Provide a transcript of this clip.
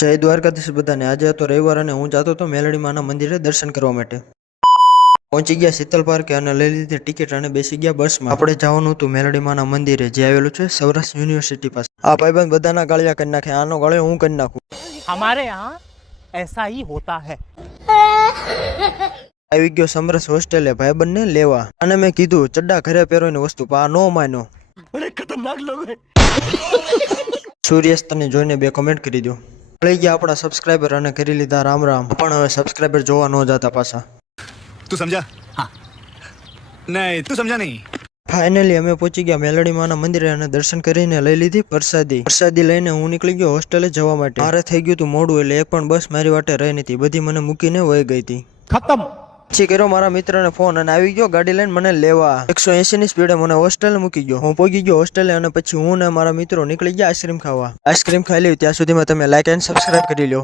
જય દ્વારકાધીશ બધાને। આજે હતો રવિવાર અને હું જતો હતો મેલડી માના મંદિરે દર્શન કરવા માટે। પહોંચી ગયા શીતલ પાર્કે અને લઈ લીધી ટિકિટ અને બેસી ગયા બસમાં। આપણે જવાનું હતું મેલડી માના મંદિરે, જે આવેલું છે સૌરાષ્ટ્ર યુનિવર્સિટી પાસે। આ ભાઈબંધ બધાના ગાળિયા કરી નાખે, આનો ગાળિયો હું કરી નાખું। हमारे यहाँ ऐसा ही होता है। આવી ગયો સમરસ હોસ્ટેલે ભાઈબંધને લેવા, અને મેં કીધું ચડ્ડા ઘરે પહેરવાની વસ્તુ, પણ આ નો માન્યો। बड़े खतरनाक लोग हैं। સૂર્યાસ્તને જોઈને બે કમેન્ટ કરી દો। મળી ગયા આપણા સબસ્ક્રાઇબર અને કરી લીધા રામ રામ, પણ હવે સબસ્ક્રાઇબર જોવા ન જતા પાછા। तू समझा? हाँ। नहीं तू समझा नहीं। ફાઇનલી અમે પહોંચી ગયા મેલડી માના મંદિરે અને દર્શન કરીને લઈ લીધી પ્રસાદી લઈને હું નીકળી ગયો હોસ્ટેલે જવા માટે। મારે થઈ ગયું હતું મોડું, એટલે એક પણ બસ મારી વાટે રહી નથી, બધી મને મૂકીને વહી ગઈ હતી। खत्म। પછી કર્યો મારા મિત્રને ફોન અને આવી ગયો ગાડી લઈને મને લેવા। 180 ની સ્પીડે મને હોસ્ટેલે મૂકી ગયો। હું પહોંચી ગયો હોસ્ટેલે અને પછી હું ને મારા મિત્રો નીકળી ગયા આઈસ્ક્રીમ ખાવા। આઈસ્ક્રીમ ખાઈ લેવી ત્યાં સુધીમાં તમે લાઈક એન્ડ સબસ્ક્રાઇબ કરી લો।